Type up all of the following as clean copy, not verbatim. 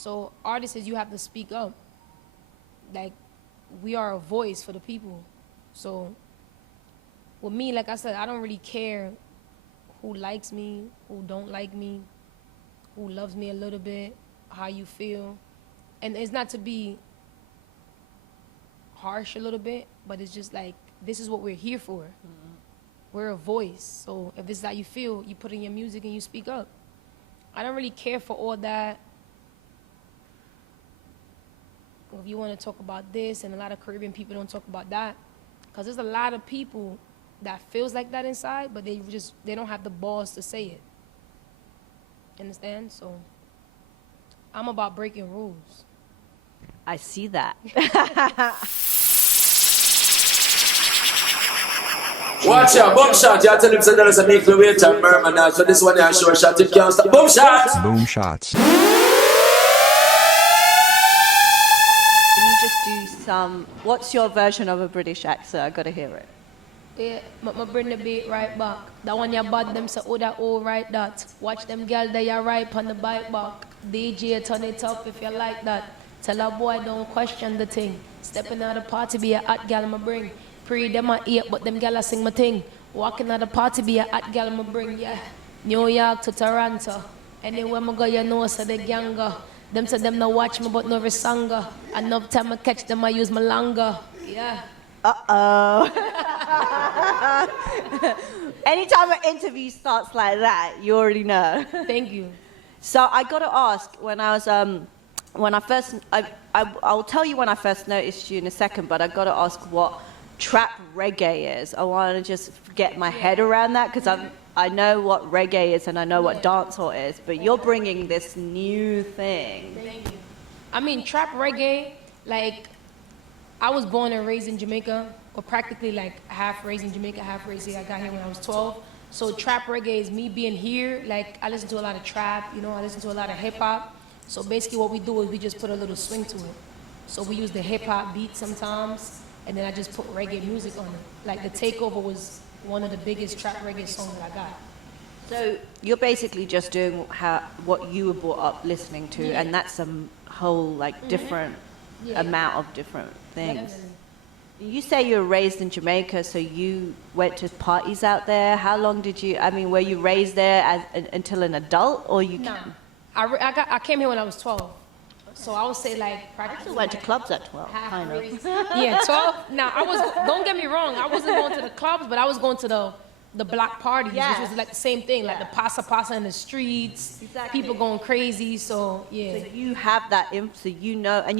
So artists, you have to speak up. Like, we are a voice for the people. So with me, like I said, I don't really care who likes me, who don't like me, who loves me a little bit, how you feel. And it's not to be harsh a little bit, but it's just like, this is what we're here for. We're a voice. So if this is how you feel, you put in your music and you speak up. I don't really care for all that. If you want to talk about this, and a lot of Caribbean people don't talk about that, because there's a lot of people that feels like that inside, but they don't have the balls to say it. Understand? So I'm about breaking rules. I see that. Watch out, boom shot. You tell him say there's a make the way to murmur now. So this one is a short shot. It can't stop. Boom shot. Boom shots. Can you just do some, what's your version of a British accent? I gotta hear it. Yeah, but bring the beat right back. That one you bad them say, oh that oh right that. Watch them girl they are right on the bike back. DJ turn it up if you like that. Tell a boy don't question the thing. Stepping out of the party be a hot gal I'ma bring. Pre them a eat but them gal I sing my thing. Walking out the party be a hot gal I'ma bring. Yeah, New York to Toronto. Anywhere I go you know so the ganga. Them say them no watch me but no resanga. Enough time I catch them I use my longer. Yeah. Uh-oh. Anytime an interview starts like that, you already know. Thank you. So I got to ask, I'll tell you when I first noticed you in a second, but I got to ask what trap reggae is. I want to just get my head around that because I know what reggae is and I know what dancehall is, but you're bringing this new thing. Thank you. I mean, trap reggae, like, I was born and raised in Jamaica, or practically like half raised in Jamaica, half raised here. I got here when I was 12. So trap reggae is me being here. Like, I listen to a lot of trap, you know, I listen to a lot of hip hop. So basically what we do is we just put a little swing to it. So we use the hip hop beat sometimes, and then I just put reggae music on it. Like The Takeover was one of the biggest trap reggae songs that I got. So you're basically just doing what you were brought up listening to, and that's a whole like different amount of different things. Definitely. You say you were raised in Jamaica, so you went to parties out there. How long did you, were you raised there until an adult, or you? Nah, I came here when I was 12. So I would say like practically. I still went to clubs at 12, kind of. Yeah, 12. Now don't get me wrong, I wasn't going to the clubs, but I was going to the block parties, which was like the same thing, like the pasa in the streets, people going crazy. So yeah. So you have that, so you know, and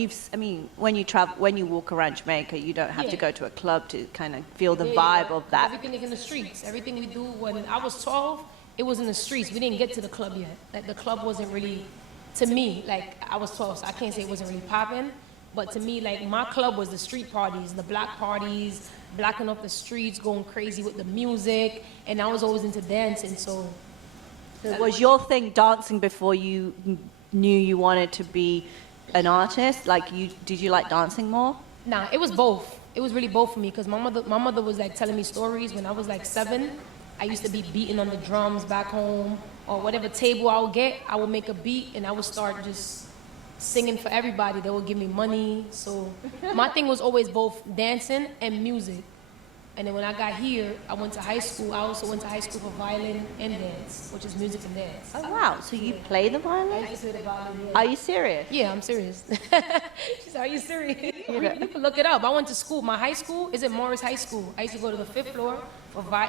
when you travel, when you walk around Jamaica, you don't have to go to a club to kind of feel the vibe of that. Everything is in the streets. Everything we do. When I was 12, it was in the streets. We didn't get to the club yet. Like the club wasn't really, to me, like I was 12, so I can't say it wasn't really popping. But to me, like my club was the street parties, the block parties, blocking up the streets, going crazy with the music, and I was always into dancing. So was your thing dancing before you knew you wanted to be an artist? Like did you like dancing more? Nah, it was both. It was really both for me because my mother was like telling me stories when I was like 7. I used to be beating on the drums back home, or whatever table I would get, I would make a beat and I would start just singing for everybody. They would give me money. So my thing was always both dancing and music. And then when I got here, I went to high school. I also went to high school for violin and dance, which is music and dance. Oh wow, so you play the violin? I used to play the violin, yeah. Are you serious? Yeah, I'm serious. She said, are you serious? You can look it up. I went to school. My high school is at Morris High School. I used to go to the 5th floor.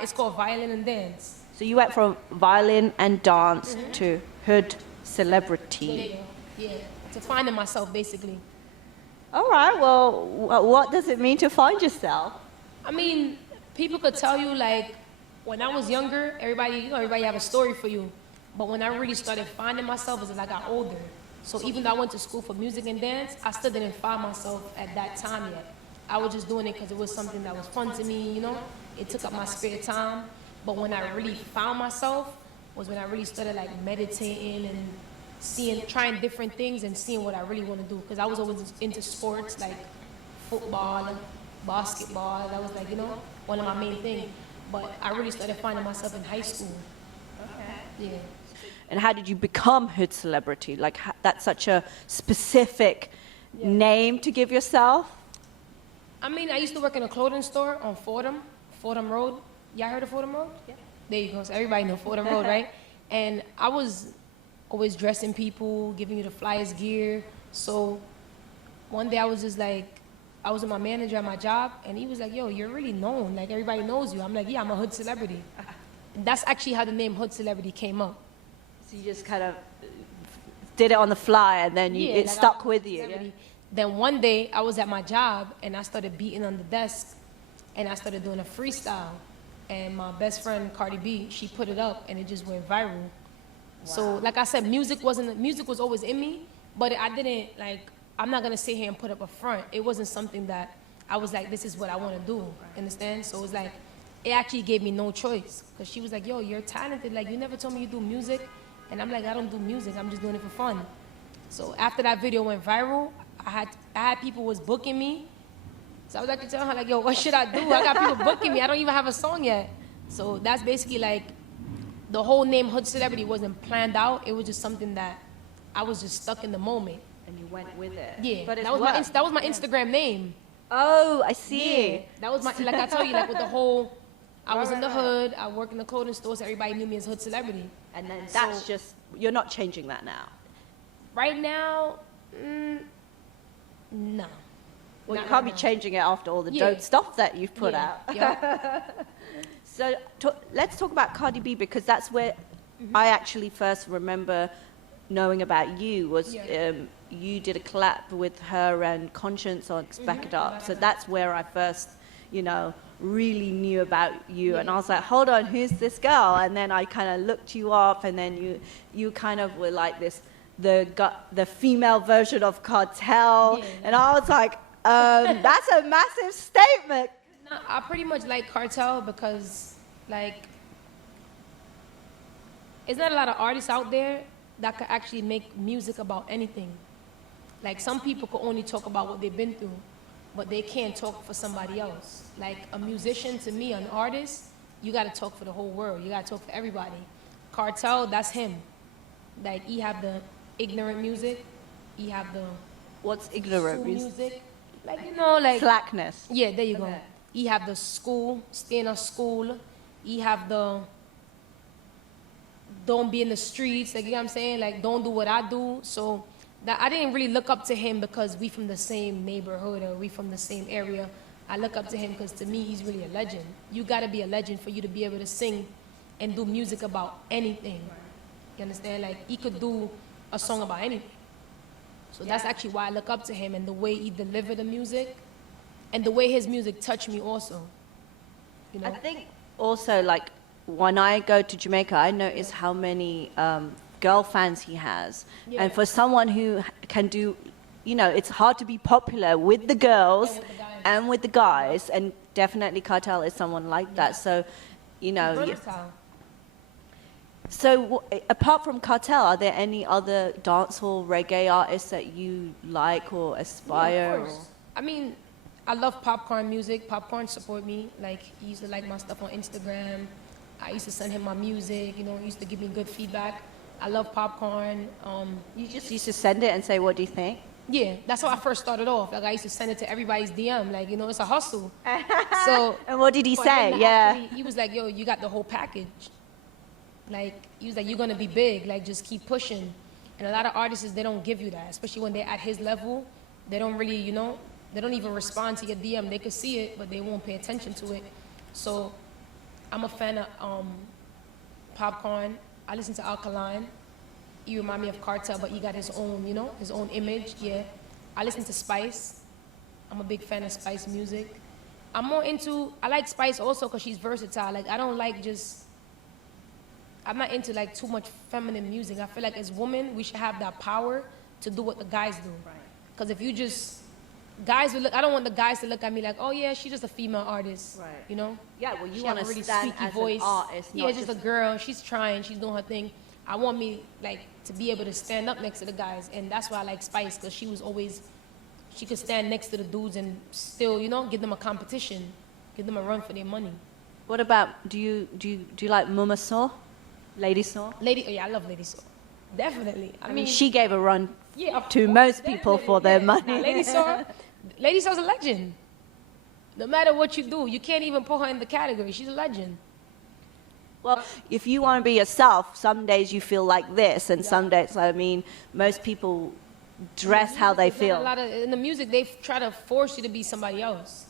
It's called violin and dance. So you went from violin and dance to hood Celebrityy. Yeah. To finding myself, basically. All right, well, what does it mean to find yourself? I mean, people could tell you, like, when I was younger, everybody have a story for you. But when I really started finding myself is as I got older. So even though I went to school for music and dance, I still didn't find myself at that time yet. I was just doing it because it was something that was fun to me, you know? It took up my spare time. But when I really found myself was when I really started, like, meditating and trying different things and seeing what I really want to do. Because I was always into sports, like football, basketball. That was like, you know, one of my main things. But I really started finding myself in high school. Okay. Yeah. and how did you become Hood Celebrity? Like, that's such a specific name to give yourself. I mean, I used to work in a clothing store on Fordham Road. Y'all heard of Fordham Road? Yeah. There you go. So everybody know Fordham Road, right? And I was always dressing people, giving you the flyest gear. So one day I was just like, I was with my manager at my job, and he was like, yo, you're really known. Like, everybody knows you. I'm like, yeah, I'm a Hood Celebrity. And that's actually how the name Hood Celebrity came up. So you just kind of did it on the fly, and then it like stuck with you. Yeah? Then one day I was at my job, and I started beating on the desk, and I started doing a freestyle. And my best friend Cardi B, she put it up, and it just went viral. Wow. So like I said, music was always in me, but I didn't like. I'm not gonna sit here and put up a front. It wasn't something that I was like, this is what I want to do. Understand? So it was like, it actually gave me no choice, because she was like, yo, you're talented. Like, you never told me you do music. And I'm like, I don't do music. I'm just doing it for fun. So after that video went viral, I had people was booking me. So I was like to tell her, like, yo, what should I do? I got people booking me. I don't even have a song yet. So that's basically like, the whole name Hood Celebrity wasn't planned out. It was just something that I was just stuck in the moment. And you went with it. Yeah, but that was my Instagram name. Oh, I see. Yeah, that was my, like I told you, like with the whole, I was in the hood, I worked in the clothing store, so everybody knew me as Hood Celebrity. And then that's just, you're not changing that now. Right now, no. Well, you can't be changing it after all the dope stuff that you've put out. Yeah. So let's talk about Cardi B, because that's where I actually first remember knowing about you was you did a collab with her and Conscience on Back It Up. So that's where I first, really knew about you. And I was like, hold on, who's this girl? And then I kind of looked you up, and then you kind of were like this, the female version of Kartel. Yeah. And I was like, that's a massive statement. No, I pretty much like Kartel because, like, there's not a lot of artists out there that could actually make music about anything. Like, some people could only talk about what they've been through, but they can't talk for somebody else. Like, a musician, to me, an artist, you gotta talk for the whole world. You gotta talk for everybody. Kartel, that's him. Like, he have the ignorant music. He have the... What's ignorant music? Like, like... Slackness. Yeah, there you go. He have the school, stay in a school. He have the... don't be in the streets, like, you know what I'm saying? Like, don't do what I do. So that I didn't really look up to him because we from the same neighborhood or we from the same area. I look up to him because, to me, he's really a legend. You got to be a legend for you to be able to sing and do music about anything. You understand? Like, he could do a song about anything. So that's actually why I look up to him, and the way he delivered the music and the way his music touched me also. I think also, like, when I go to Jamaica, I notice how many girl fans he has. Yeah. And for someone who can do, it's hard to be popular with the girls and with the guys. And definitely Kartel is someone like that. So, So apart from Kartel, are there any other dancehall reggae artists that you like or aspire? Yeah, of course. I mean, I love Popcorn music. Popcorn support me. Like, he used to like my stuff on Instagram. I used to send him my music, he used to give me good feedback. I love Popcorn. You just used to send it and say, what do you think? Yeah, that's how I first started off. Like, I used to send it to everybody's DM. Like, it's a hustle. So. And what did he say? Yeah. He was like, yo, you got the whole package. Like, he was like, you're gonna be big. Like, just keep pushing. And a lot of artists, they don't give you that, especially when they're at his level. They don't really, they don't even respond to your DM. They could see it, but they won't pay attention to it. So I'm a fan of Popcorn. I listen to Alkaline. He remind me of Kartel, but he got his own, his own image. Yeah. I listen to Spice. I'm a big fan of Spice music. I like Spice also because she's versatile. Like, I'm not into like too much feminine music. I feel like as women, we should have that power to do what the guys do. Because if you just, guys will look, I don't want the guys to look at me like, oh yeah, she's just a female artist. Right. Yeah, well, you want to really stand as voice. An artist. Yeah, just a girl. She's trying. She's doing her thing. I want me like to be able to stand up next to the guys, and that's why I like Spice, because she could stand next to the dudes and still, give them a competition, give them a run for their money. What about, do you like Mama Saw? Lady Snore? Yeah, I love Lady Soul. Definitely. I mean, she gave a run yeah, of to course, most people definitely, for their yeah. money. Nah, Lady Soul's a legend. No matter what you do, you can't even put her in the category. She's a legend. Well, if you want to be yourself, some days you feel like this, and some days, I mean, most people dress how they feel. In the music, they try to force you to be somebody else.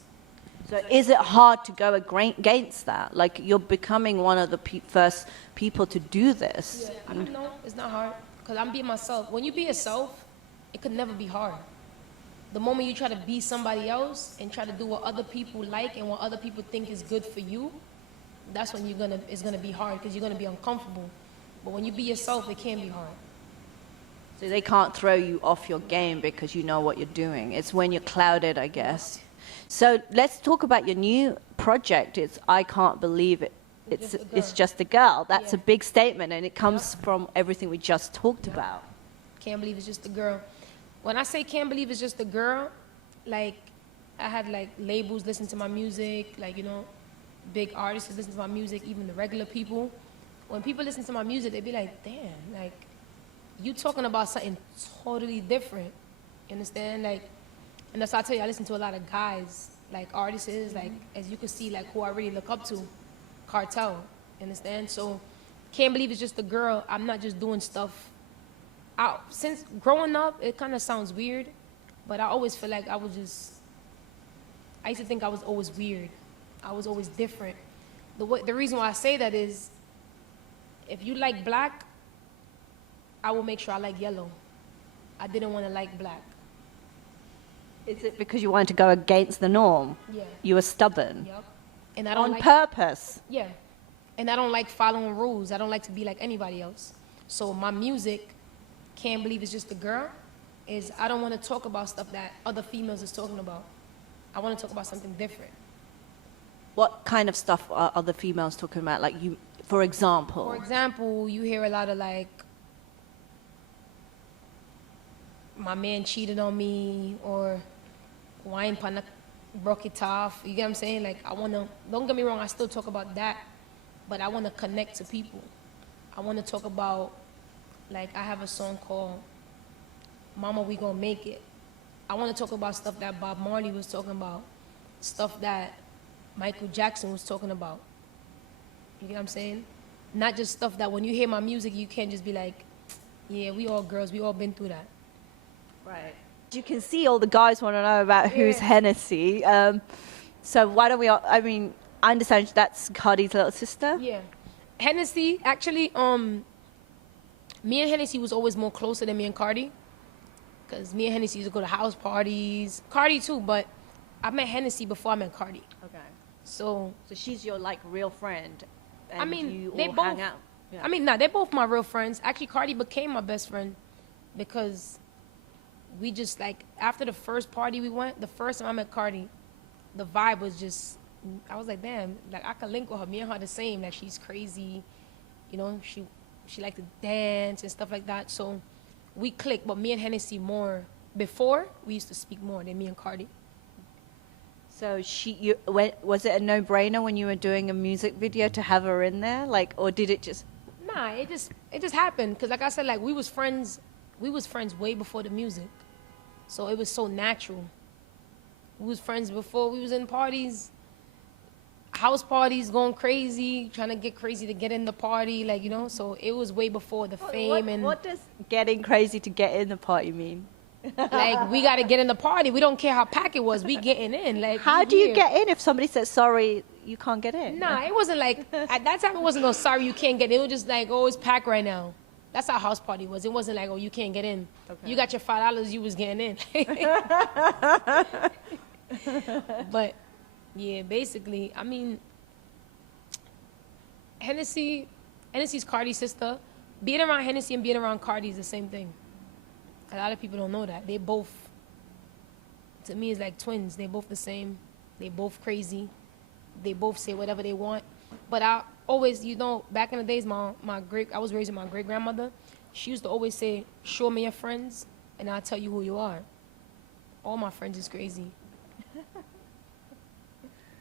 So is it hard to go against that? Like, you're becoming one of the first people to do this. Yeah, I don't know. It's not hard because I'm being myself. When you be yourself, it could never be hard. The moment you try to be somebody else and try to do what other people like and what other people think is good for you, that's when it's gonna be hard because you're gonna be uncomfortable. But when you be yourself, it can't be hard. So they can't throw you off your game because you know what you're doing. It's when you're clouded, I guess. So let's talk about your new project. It's I Can't Believe It. It's just a girl. That's a big statement, and it comes from everything we just talked about. Can't believe it's just a girl. When I say can't believe it's just a girl, like I had like labels listen to my music, like big artists listen to my music, even the regular people. When people listen to my music, they be like, damn, like you talking about something totally different. You understand? Like, and that's why I tell you I listen to a lot of guys, like artists, like as you can see, like who I really look up to, Kartel. You understand? So can't believe it's just a girl. I'm not just doing stuff. Since growing up, it kind of sounds weird, but I always feel like I used to think I was always weird. I was always different. The reason why I say that is, if you like black, I will make sure I like yellow. I didn't want to like black. Is it because you wanted to go against the norm? Yeah. You were stubborn? Yep. And I don't On purpose? Yeah. And I don't like following rules. I don't like to be like anybody else. So my music, Can't Believe It's Just a Girl, is I don't want to talk about stuff that other females is talking about. I want to talk about something different. What kind of stuff are other females talking about? Like you, for example? For example, you hear a lot of like, my man cheated on me, or wine pana broke it off. You get what I'm saying? Like don't get me wrong, I still talk about that, but I want to connect to people. I want to talk about, like I have a song called Mama We Gonna Make It. I want to talk about stuff that Bob Marley was talking about, stuff that Michael Jackson was talking about. You get what I'm saying? Not just stuff that when you hear my music, you can't just be like, yeah, we all girls, we all been through that. Right. You can see all the guys want to know about who's Hennessy. So why don't we, I understand that's Cardi's little sister? Yeah. Hennessy, actually, me and Hennessy was always more closer than me and Cardi. Because me and Hennessy used to go to house parties. Cardi too, but I met Hennessy before I met Cardi. Okay. So she's your like real friend. And I mean, you they all both hang out. Yeah. I mean, they're both my real friends. Actually, Cardi became my best friend because we just like, after the first party we went, the first time I met Cardi, the vibe was just, I was like, damn, like I could link with her. Me and her the same. Like she's crazy, she liked to dance and stuff like that. So we clicked, but me and Hennessy more. Before, we used to speak more than me and Cardi. So was it a no-brainer when you were doing a music video to have her in there? Like, or did it just? Nah, it just happened. Cause like I said, like we was friends way before the music. So it was so natural. We was friends before we was in parties, house parties, going crazy, trying to get crazy to get in the party, like, so it was way before the fame. What does getting crazy to get in the party mean? Like, we got to get in the party. We don't care how packed it was. We getting in. Like, how do you get in if somebody says, sorry, you can't get in? Nah, it wasn't like, at that time it wasn't no sorry you can't get in. It was just like, oh, it's packed right now. That's how house party was. It wasn't like, oh, you can't get in. Okay. You got your $5, you was getting in. But, yeah, basically, I mean, Hennessy's Cardi's sister. Being around Hennessy and being around Cardi is the same thing. A lot of people don't know that. They both, to me, it's like twins. They both the same. They both crazy. They both say whatever they want. But I always, back in the days, I was raised with my great-grandmother. She used to always say, show me your friends, and I'll tell you who you are. All my friends is crazy.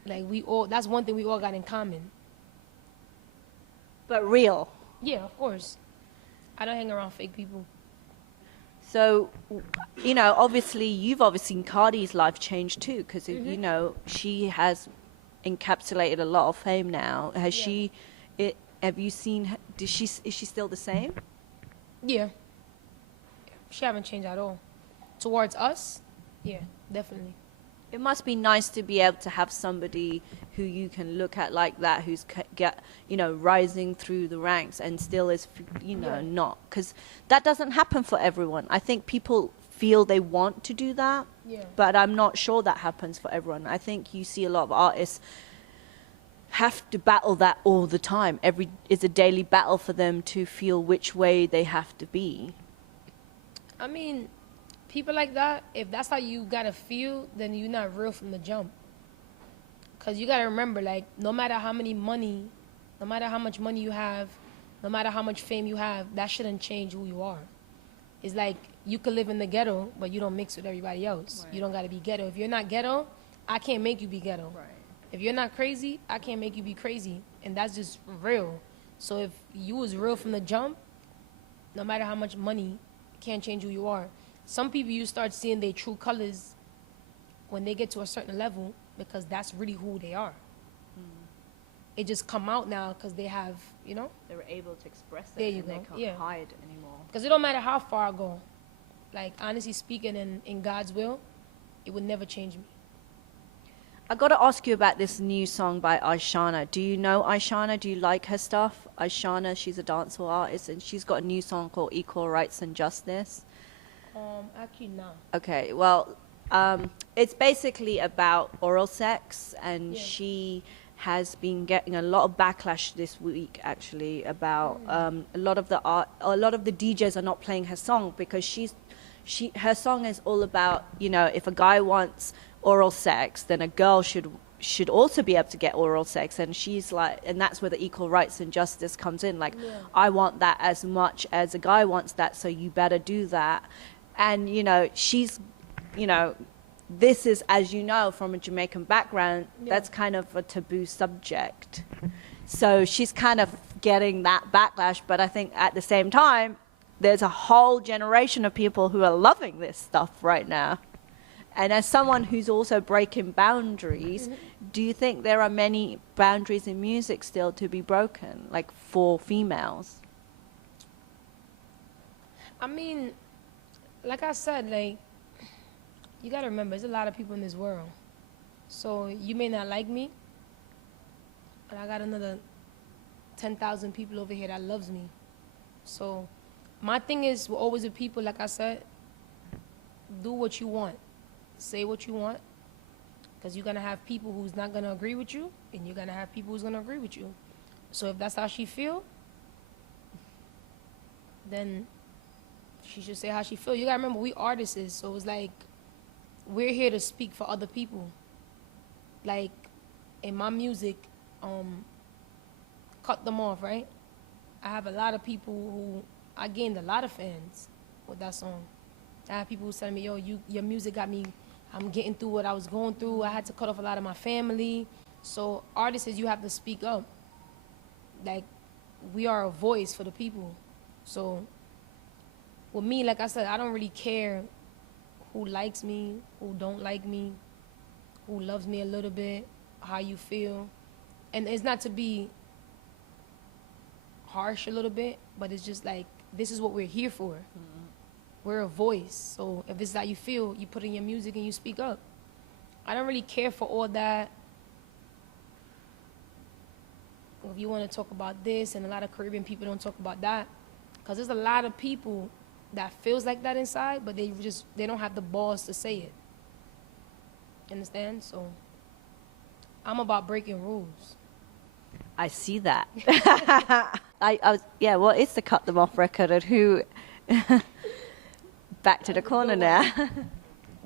Like, that's one thing we all got in common. But real. Yeah, of course. I don't hang around fake people. So, you know, obviously, you've obviously seen Cardi's life change too, because, you know, she has encapsulated a lot of fame now. Has Yeah. she, have you seen, is she still the same? Yeah. She haven't changed at all. Towards us, yeah, definitely. It must be nice to be able to have somebody who you can look at like that, who's you know, rising through the ranks and still is, you know, Yeah. not, because that doesn't happen for everyone. I think people feel they want to do that, Yeah. but I'm not sure that happens for everyone. I think you see a lot of artists have to battle that all the time. It's a daily battle for them to feel which way they have to be. I mean, people like that, if that's how you gotta feel, then you're not real from the jump. Cause you gotta remember, like, no matter how much money you have, no matter how much fame you have, that shouldn't change who you are. It's like you could live in the ghetto, but you don't mix with everybody else. Right. You don't gotta be ghetto. If you're not ghetto, I can't make you be ghetto. Right. If you're not crazy, I can't make you be crazy, and that's just real. So if you was real from the jump, no matter how much money, it can't change who you are. Some people you start seeing their true colors when they get to a certain level because that's really who they are. It just come out now because they have, you know, They're able to express it. There you and go, They can't yeah. hide anymore. because it don't matter how far I go. Like, honestly speaking, in God's will, it would never change me. I got to ask you about this new song by Aishana. Do you know Aishana? Do you like her stuff? Aishana, she's a dancehall artist, and she's got a new song called Equal Rights and Justice. Actually, no. Okay, well, it's basically about oral sex, and Yeah. she has been getting a lot of backlash this week, actually, about a lot of the DJs are not playing her song because her song is all about, you know, if a guy wants oral sex, then a girl should also be able to get oral sex, and she's like, and that's where the equal rights and justice comes in. Like, Yeah. I want that as much as a guy wants that, so you better do that. And you know, she's, you know, this is, as you know, from a Jamaican background, Yeah. that's kind of a taboo subject. So she's kind of getting that backlash, but I think at the same time, there's a whole generation of people who are loving this stuff right now. And as someone who's also breaking boundaries, do you think there are many boundaries in music still to be broken, like for females? I mean, like I said, like, you gotta remember, there's a lot of people in this world. So you may not like me, but I got another 10,000 people over here that loves me. So my thing is, we're always with people, like I said, do what you want. Say what you want. Because you're gonna have people who's not gonna agree with you, and you're gonna have people who's gonna agree with you. So if that's how she feel, then she should say how she feel. You gotta remember, we artists, so it's like we're here to speak for other people. Like in my music, Cut Them Off, right? I have a lot of people who I gained a lot of fans with that song. I have people who tell me, "Yo, your music got me. I'm getting through what I was going through. I had to cut off a lot of my family." So artists, you have to speak up. Like, we are a voice for the people. So with me, like I said, I don't really care who likes me, who don't like me, who loves me a little bit, how you feel. And it's not to be harsh a little bit, but it's just like, this is what we're here for. We're a voice. So if this is how you feel, you put in your music and you speak up. I don't really care for all that. If you want to talk about this, and a lot of Caribbean people don't talk about that, because there's a lot of people that feels like that inside, but they don't have the balls to say it. Understand? So I'm about breaking rules. I see that. Yeah, well, it's the Cut Them Off record, and who... Back to the corner now.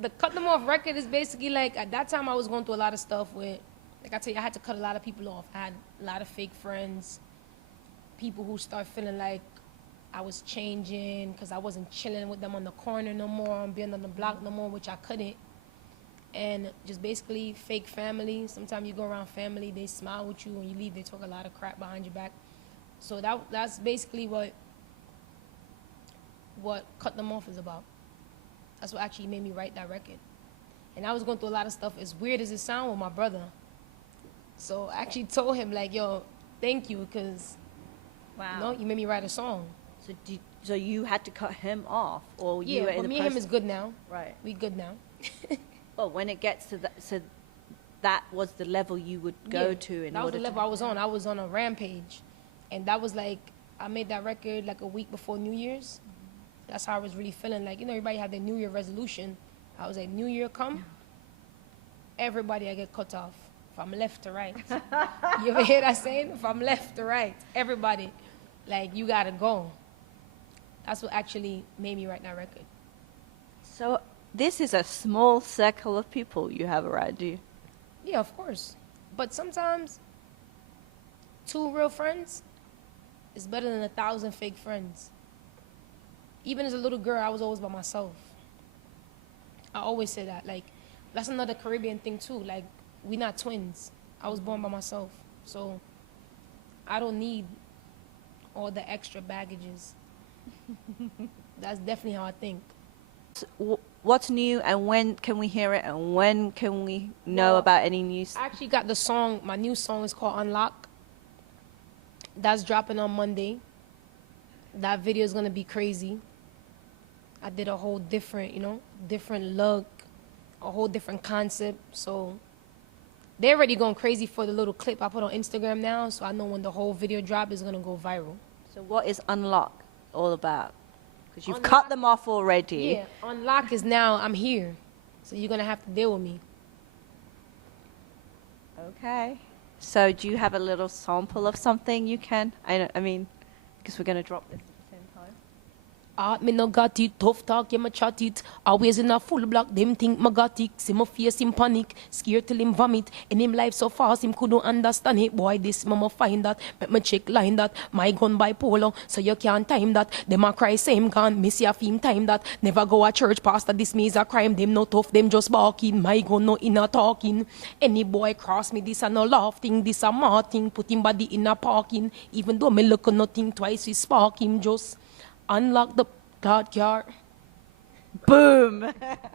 The Cut Them Off record is basically like, at that time I was going through a lot of stuff with, like I tell you, I had to cut a lot of people off. I had a lot of fake friends, people who start feeling like I was changing because I wasn't chilling with them on the corner no more, and being on the block no more, which I couldn't. And just basically fake family. Sometimes you go around family, they smile with you, and you leave, they talk a lot of crap behind your back. So that's basically what Cut Them Off is about. That's what actually made me write that record. And I was going through a lot of stuff, as weird as it sounds, with my brother. So I actually told him, like, yo, thank you, because you made me write a song. So you had to cut him off, or you Yeah, were in but the me and him is good now. Right. We good now. Well, when it gets to that, so that was the level you would go Yeah, to in that was order the level to. I was on. I was on a rampage, and that was like, I made that record like a week before New Year's. That's how I was really feeling. Like, everybody had their New Year resolution. I was like, New Year come, everybody I get cut off from left to right. You ever hear that saying? From left to right, everybody, like, you gotta go. That's what actually made me write that record. So this is a small circle of people you have around you. Yeah, of course. But sometimes 2 real friends is better than 1,000 fake friends. Even as a little girl, I was always by myself. I always say that. Like, that's another Caribbean thing too. Like, we not twins. I was born by myself. So I don't need all the extra baggages. That's definitely how I think. What's new, and when can we hear it, and when can we know Well, about any news? I actually got the song, my new song is called Unlock. That's dropping on Monday. That video is going to be crazy. I did a whole different, different look, a whole different concept. So they're already going crazy for the little clip I put on Instagram now. So I know when the whole video drop is going to go viral. So what is Unlock all about? Because you've Unlock- cut them off already. Yeah, Unlock is now I'm here. So you're going to have to deal with me. Okay. So do you have a little sample of something you can? I mean, because we're going to drop this at the same time. Me no got it, tough talk, yeah, me chat it. Always in a full block, them think me got it. See my face in panic, scared till him vomit. And him life so fast, him couldn't understand it. Boy, this mama find that, make me check line that. My gun bipolar, so you can't time that. Them a cry, same gun, miss ya film time that. Never go a church, pastor, this me is a crime. Them no tough, them just barking. My gun no inner talking. Any boy cross me, this a no laughing, this a marting. Put him body in a parking. Even though me look nothing twice, we spark him just. Unlock the God car. Boom.